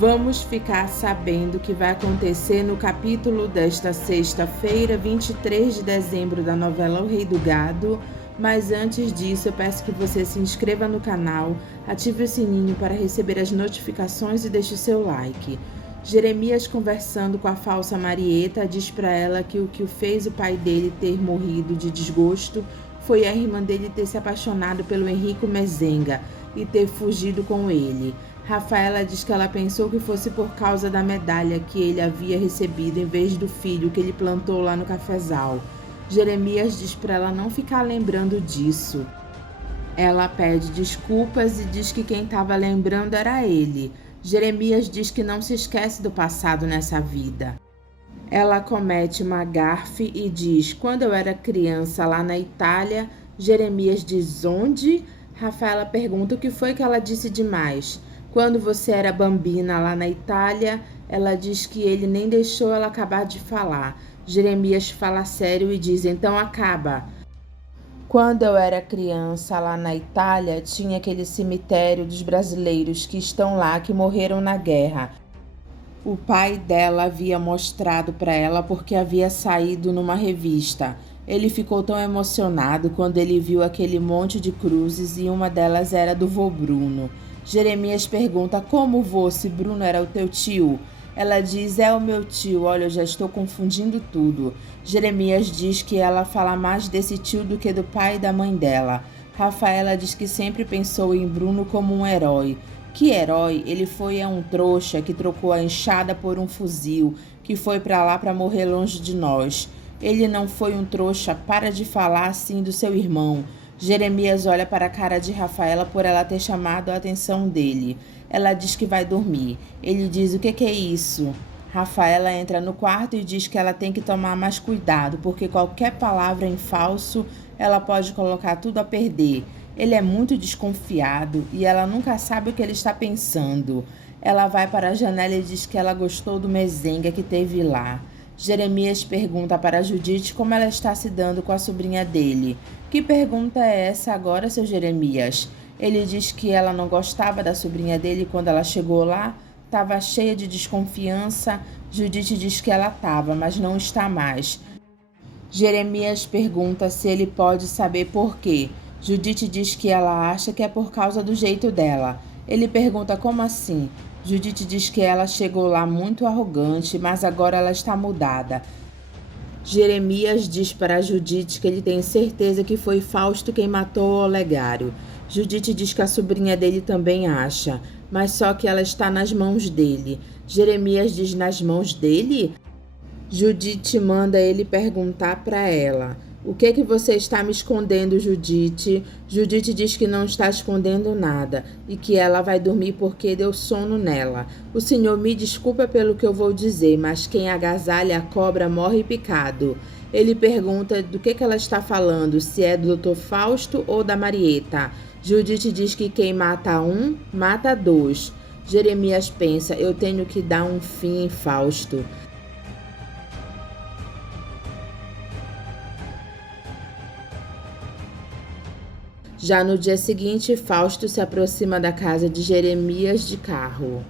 Vamos ficar sabendo o que vai acontecer no capítulo desta sexta-feira, 23 de dezembro, da novela O Rei do Gado. Mas antes disso, eu peço que você se inscreva no canal, ative o sininho para receber as notificações e deixe o seu like. Jeremias, conversando com a falsa Marieta, diz para ela que o que fez o pai dele ter morrido de desgosto foi a irmã dele ter se apaixonado pelo Henrico Mezenga e ter fugido com ele. Rafaela diz que ela pensou que fosse por causa da medalha que ele havia recebido em vez do filho que ele plantou lá no cafezal. Jeremias diz para ela não ficar lembrando disso. Ela pede desculpas e diz que quem estava lembrando era ele. Jeremias diz que não se esquece do passado nessa vida. Ela comete uma gafe e diz: quando eu era criança lá na Itália. Jeremias diz: onde? Rafaela pergunta o que foi que ela disse demais. Quando você era bambina lá na Itália. Ela diz que ele nem deixou ela acabar de falar. Jeremias fala sério e diz: então acaba. Quando eu era criança lá na Itália, tinha aquele cemitério dos brasileiros que estão lá, que morreram na guerra. O pai dela havia mostrado para ela porque havia saído numa revista. Ele ficou tão emocionado quando ele viu aquele monte de cruzes e uma delas era do vô Bruno. Jeremias pergunta: como vô, se Bruno era o teu tio? Ela diz: é o meu tio, olha, eu já estou confundindo tudo. Jeremias diz que ela fala mais desse tio do que do pai e da mãe dela. Rafaela diz que sempre pensou em Bruno como um herói. Que herói? Ele foi um trouxa que trocou a enxada por um fuzil, que foi para lá para morrer longe de nós. Ele não foi um trouxa, para de falar assim do seu irmão. Jeremias olha para a cara de Rafaela por ela ter chamado a atenção dele. Ela diz que vai dormir. Ele diz: o que é isso? Rafaela entra no quarto e diz que ela tem que tomar mais cuidado, porque qualquer palavra em falso, ela pode colocar tudo a perder. Ele é muito desconfiado e ela nunca sabe o que ele está pensando. Ela vai para a janela e diz que ela gostou do Mezenga que teve lá. Jeremias pergunta para Judite como ela está se dando com a sobrinha dele. Que pergunta é essa agora, seu Jeremias? Ele diz que ela não gostava da sobrinha dele quando ela chegou lá. Estava cheia de desconfiança. Judite diz que ela estava, mas não está mais. Jeremias pergunta se ele pode saber por quê. Judite diz que ela acha que é por causa do jeito dela. Ele pergunta como assim. Judite diz que ela chegou lá muito arrogante, mas agora ela está mudada. Jeremias diz para Judite que ele tem certeza que foi Fausto quem matou o Olegário. Judite diz que a sobrinha dele também acha, mas só que ela está nas mãos dele. Jeremias diz: nas mãos dele? Judite manda ele perguntar para ela: o que você está me escondendo, Judite? Judite diz que não está escondendo nada e que ela vai dormir porque deu sono nela. O senhor me desculpa pelo que eu vou dizer, mas quem agasalha a cobra morre picado. Ele pergunta do que ela está falando, se é do Dr. Fausto ou da Marieta. Judite diz que quem mata um, mata dois. Jeremias pensa: eu tenho que dar um fim em Fausto. Já no dia seguinte, Fausto se aproxima da casa de Jeremias de carro.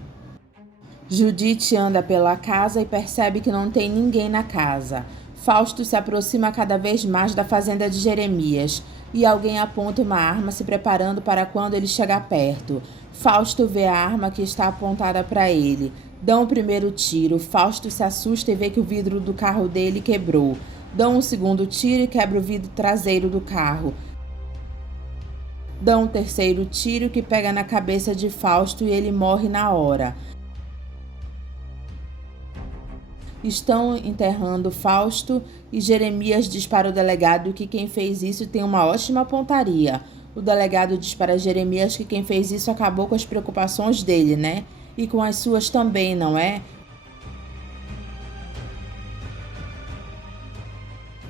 Judite anda pela casa e percebe que não tem ninguém na casa. Fausto se aproxima cada vez mais da fazenda de Jeremias e alguém aponta uma arma se preparando para quando ele chegar perto. Fausto vê a arma que está apontada para ele. Dão o primeiro tiro. Fausto se assusta e vê que o vidro do carro dele quebrou. Dão um segundo tiro e quebra o vidro traseiro do carro. Dão um terceiro tiro que pega na cabeça de Fausto e ele morre na hora. Estão enterrando Fausto e Jeremias diz para o delegado que quem fez isso tem uma ótima pontaria. O delegado diz para Jeremias que quem fez isso acabou com as preocupações dele, né? E com as suas também, não é?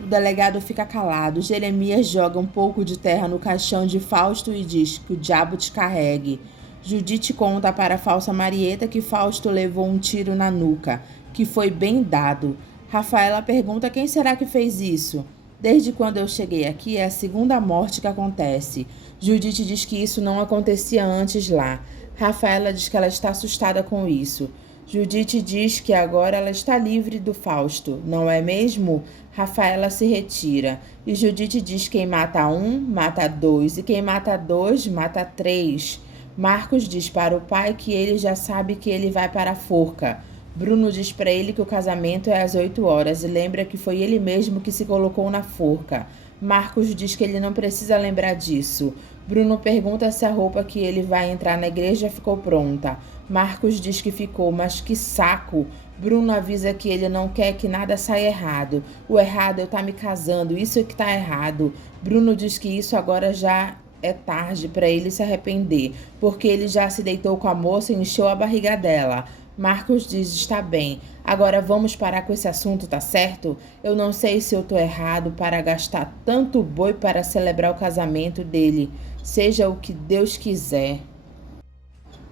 O delegado fica calado. Jeremias joga um pouco de terra no caixão de Fausto e diz que o diabo te carregue. Judite conta para a falsa Marieta que Fausto levou um tiro na nuca, que foi bem dado. Rafaela pergunta quem será que fez isso. Desde quando eu cheguei aqui é a segunda morte que acontece. Judite diz que isso não acontecia antes lá. Rafaela diz que ela está assustada com isso. Judite diz que agora ela está livre do Fausto, não é mesmo? Rafaela se retira. E Judite diz que quem mata um, mata dois, e quem mata dois, mata três. Marcos diz para o pai que ele já sabe que ele vai para a forca. Bruno diz para ele que o casamento é às 8 horas e lembra que foi ele mesmo que se colocou na forca. Marcos diz que ele não precisa lembrar disso. Bruno pergunta se a roupa que ele vai entrar na igreja ficou pronta. Marcos diz que ficou, mas que saco! Bruno avisa que ele não quer que nada saia errado. O errado é eu estar me casando, isso é que está errado. Bruno diz que isso agora já é tarde para ele se arrepender, porque ele já se deitou com a moça e encheu a barriga dela. Marcos diz, está bem, agora vamos parar com esse assunto, tá certo? Eu não sei se eu tô errado para gastar tanto boi para celebrar o casamento dele, seja o que Deus quiser.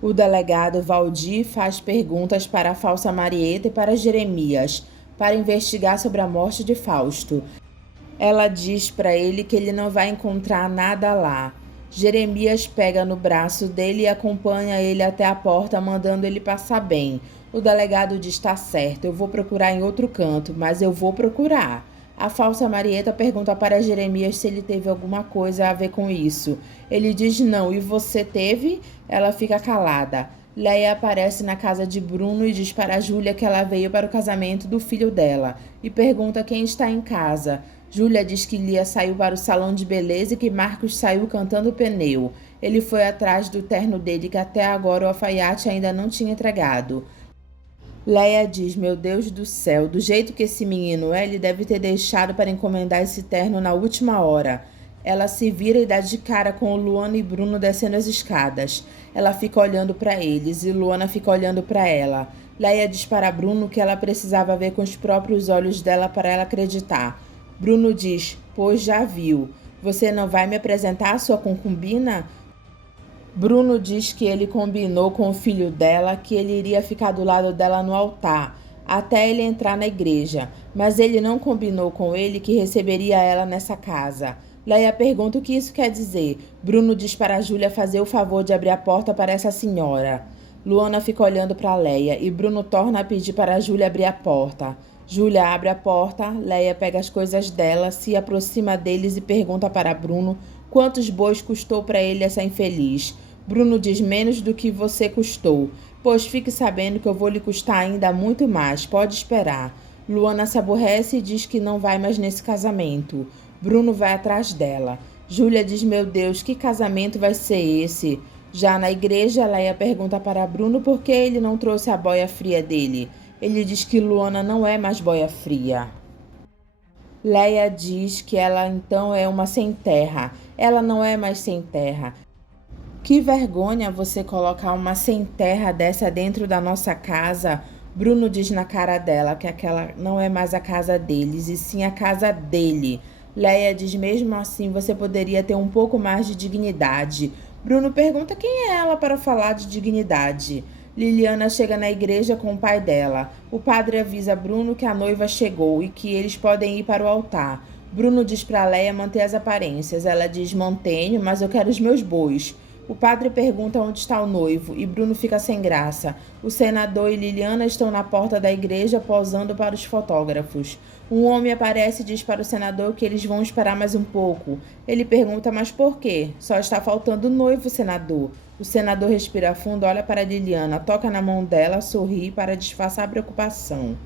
O delegado Valdir faz perguntas para a falsa Marieta e para Jeremias, para investigar sobre a morte de Fausto. Ela diz para ele que ele não vai encontrar nada lá. Jeremias pega no braço dele e acompanha ele até a porta, mandando ele passar bem. O delegado diz, tá certo, eu vou procurar em outro canto, mas eu vou procurar. A falsa Marieta pergunta para Jeremias se ele teve alguma coisa a ver com isso. Ele diz não, e você teve? Ela fica calada. Leia aparece na casa de Bruno e diz para Júlia que ela veio para o casamento do filho dela e pergunta quem está em casa. Júlia diz que Lia saiu para o salão de beleza e que Marcos saiu cantando pneu. Ele foi atrás do terno dele que até agora o alfaiate ainda não tinha entregado. Leia diz, meu Deus do céu, do jeito que esse menino é, ele deve ter deixado para encomendar esse terno na última hora. Ela se vira e dá de cara com Luana e Bruno descendo as escadas. Ela fica olhando para eles e Luana fica olhando para ela. Leia diz para Bruno que ela precisava ver com os próprios olhos dela para ela acreditar. Bruno diz, pois já viu. Você não vai me apresentar a sua concubina? Bruno diz que ele combinou com o filho dela que ele iria ficar do lado dela no altar, até ele entrar na igreja, mas ele não combinou com ele que receberia ela nessa casa. Leia pergunta o que isso quer dizer. Bruno diz para Júlia fazer o favor de abrir a porta para essa senhora. Luana fica olhando para Leia e Bruno torna a pedir para Júlia abrir a porta. Júlia abre a porta, Leia pega as coisas dela, se aproxima deles e pergunta para Bruno quantos bois custou para ele essa infeliz. Bruno diz menos do que você custou, pois fique sabendo que eu vou lhe custar ainda muito mais, pode esperar. Luana se aborrece e diz que não vai mais nesse casamento. Bruno vai atrás dela. Júlia diz, meu Deus, que casamento vai ser esse? Já na igreja, Leia pergunta para Bruno por que ele não trouxe a boia fria dele. Ele diz que Luana não é mais boia fria. Leia diz que ela então é uma sem terra. Ela não é mais sem terra. Que vergonha você colocar uma sem terra dessa dentro da nossa casa. Bruno diz na cara dela que aquela não é mais a casa deles, e sim a casa dele. Leia diz, mesmo assim você poderia ter um pouco mais de dignidade. Bruno pergunta quem é ela para falar de dignidade. Liliana chega na igreja com o pai dela. O padre avisa Bruno que a noiva chegou e que eles podem ir para o altar. Bruno diz para Leia manter as aparências. Ela diz, mantenho, mas eu quero os meus bois. O padre pergunta onde está o noivo e Bruno fica sem graça. O senador e Liliana estão na porta da igreja posando para os fotógrafos. Um homem aparece e diz para o senador que eles vão esperar mais um pouco. Ele pergunta, mas por quê? Só está faltando o noivo, senador. O senador respira fundo, olha para Liliana, toca na mão dela, sorri para disfarçar a preocupação.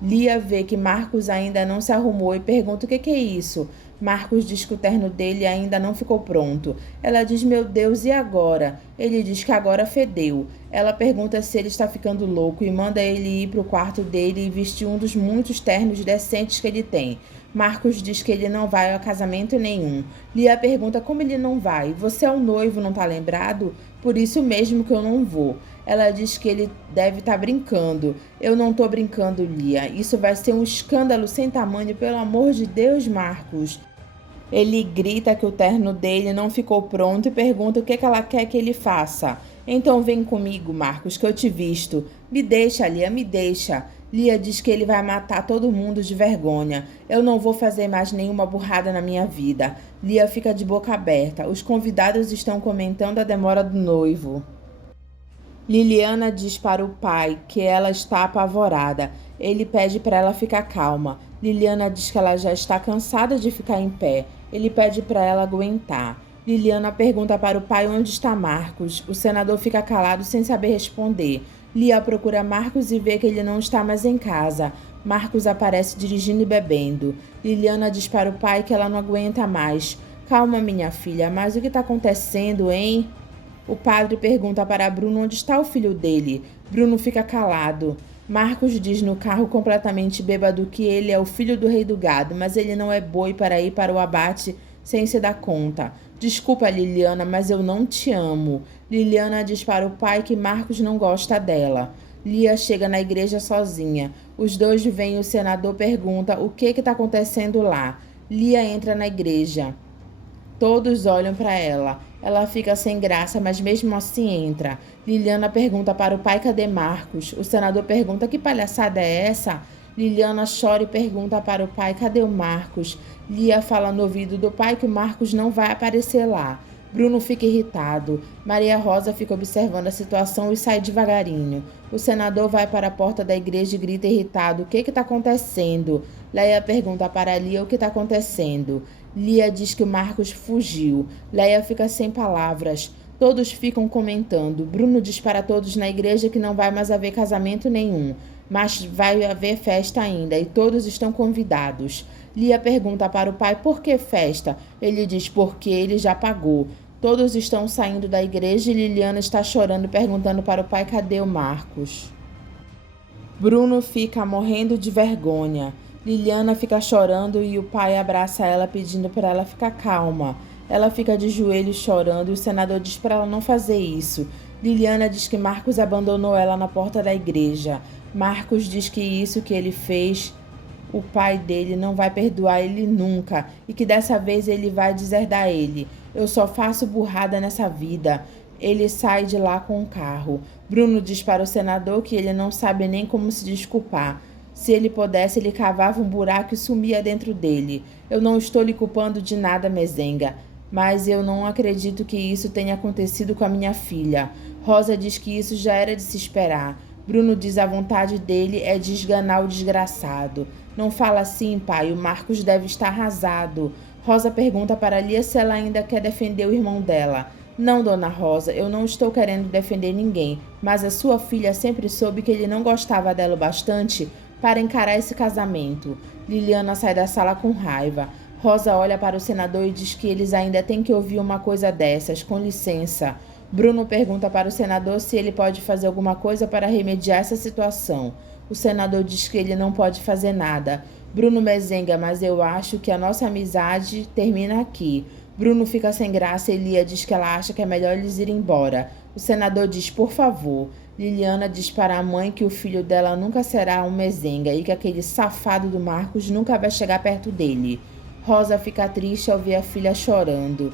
Lia vê que Marcos ainda não se arrumou e pergunta o que é isso. Marcos diz que o terno dele ainda não ficou pronto. Ela diz, meu Deus, e agora? Ele diz que agora fedeu. Ela pergunta se ele está ficando louco e manda ele ir para o quarto dele e vestir um dos muitos ternos decentes que ele tem. Marcos diz que ele não vai a casamento nenhum. Lia pergunta como ele não vai. Você é o noivo, não está lembrado? Por isso mesmo que eu não vou. Ela diz que ele deve estar brincando. Eu não estou brincando, Lia. Isso vai ser um escândalo sem tamanho, pelo amor de Deus, Marcos. Ele grita que o terno dele não ficou pronto e pergunta o que ela quer que ele faça. Então vem comigo, Marcos, que eu te visto. Me deixa, Lia, me deixa. Lia diz que ele vai matar todo mundo de vergonha. Eu não vou fazer mais nenhuma burrada na minha vida. Lia fica de boca aberta. Os convidados estão comentando a demora do noivo. Liliana diz para o pai que ela está apavorada. Ele pede para ela ficar calma. Liliana diz que ela já está cansada de ficar em pé. Ele pede para ela aguentar. Liliana pergunta para o pai onde está Marcos. O senador fica calado sem saber responder. Lia procura Marcos e vê que ele não está mais em casa. Marcos aparece dirigindo e bebendo. Liliana diz para o pai que ela não aguenta mais. Calma, minha filha, mas o que está acontecendo, hein? O padre pergunta para Bruno onde está o filho dele. Bruno fica calado. Marcos diz no carro completamente bêbado que ele é o filho do rei do gado, mas ele não é boi para ir para o abate sem se dar conta. Desculpa, Liliana, mas eu não te amo. Liliana diz para o pai que Marcos não gosta dela. Lia chega na igreja sozinha. Os dois veem o senador pergunta o que está acontecendo lá. Lia entra na igreja. Todos olham para ela. Ela fica sem graça, mas mesmo assim entra. Liliana pergunta para o pai cadê Marcos. O senador pergunta que palhaçada é essa? Liliana chora e pergunta para o pai cadê o Marcos. Lia fala no ouvido do pai que o Marcos não vai aparecer lá. Bruno fica irritado. Maria Rosa fica observando a situação e sai devagarinho. O senador vai para a porta da igreja e grita irritado. O que está acontecendo? Leia pergunta para Lia o que está acontecendo. Lia diz que o Marcos fugiu. Leia fica sem palavras. Todos ficam comentando. Bruno diz para todos na igreja que não vai mais haver casamento nenhum, mas vai haver festa ainda e todos estão convidados. Lia pergunta para o pai por que festa. Ele diz porque ele já pagou. Todos estão saindo da igreja e Liliana está chorando perguntando para o pai cadê o Marcos. Bruno fica morrendo de vergonha. Liliana fica chorando e o pai abraça ela pedindo para ela ficar calma. Ela fica de joelhos chorando e o senador diz para ela não fazer isso. Liliana diz que Marcos abandonou ela na porta da igreja. Marcos diz que isso que ele fez, o pai dele não vai perdoar ele nunca e que dessa vez ele vai deserdar ele. Eu só faço burrada nessa vida. Ele sai de lá com o carro. Bruno diz para o senador que ele não sabe nem como se desculpar. Se ele pudesse, ele cavava um buraco e sumia dentro dele. Eu não estou lhe culpando de nada, mezenga, mas eu não acredito que isso tenha acontecido com a minha filha. Rosa diz que isso já era de se esperar. Bruno diz a vontade dele é de esganar o desgraçado. Não fala assim, pai, o Marcos deve estar arrasado. Rosa pergunta para Lia se ela ainda quer defender o irmão dela. Não, dona Rosa, eu não estou querendo defender ninguém, mas a sua filha sempre soube que ele não gostava dela o bastante para encarar esse casamento. Liliana sai da sala com raiva. Rosa olha para o senador e diz que eles ainda têm que ouvir uma coisa dessas, com licença. Bruno pergunta para o senador se ele pode fazer alguma coisa para remediar essa situação. O senador diz que ele não pode fazer nada. Bruno mezenga, mas eu acho que a nossa amizade termina aqui. Bruno fica sem graça e Lia diz que ela acha que é melhor eles irem embora. O senador diz, por favor. Liliana diz para a mãe que o filho dela nunca será um mezenga e que aquele safado do Marcos nunca vai chegar perto dele. Rosa fica triste ao ver a filha chorando.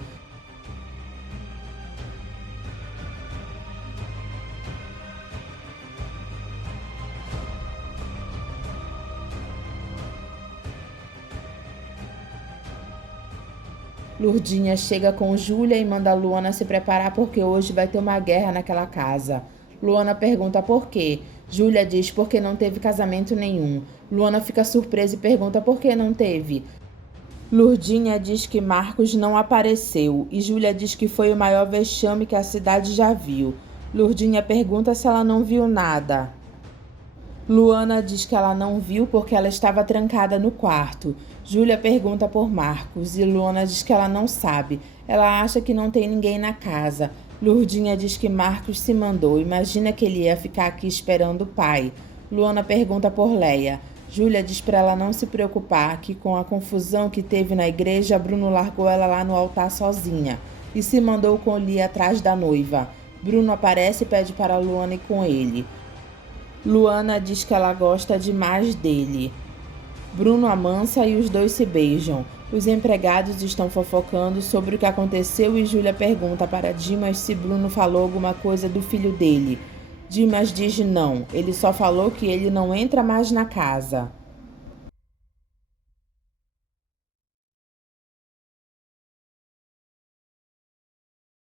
Lurdinha chega com Júlia e manda Luana se preparar porque hoje vai ter uma guerra naquela casa. Luana pergunta por quê. Júlia diz porque não teve casamento nenhum. Luana fica surpresa e pergunta por que não teve. Lurdinha diz que Marcos não apareceu e Júlia diz que foi o maior vexame que a cidade já viu. Lurdinha pergunta se ela não viu nada. Luana diz que ela não viu porque ela estava trancada no quarto. Júlia pergunta por Marcos e Luana diz que ela não sabe. Ela acha que não tem ninguém na casa. Lurdinha diz que Marcos se mandou. Imagina que ele ia ficar aqui esperando o pai. Luana pergunta por Leia. Júlia diz para ela não se preocupar, que com a confusão que teve na igreja, Bruno largou ela lá no altar sozinha e se mandou com Lia atrás da noiva. Bruno aparece e pede para Luana ir com ele. Luana diz que ela gosta demais dele. Bruno amansa e os dois se beijam. Os empregados estão fofocando sobre o que aconteceu e Júlia pergunta para Dimas se Bruno falou alguma coisa do filho dele. Dimas diz não, ele só falou que ele não entra mais na casa.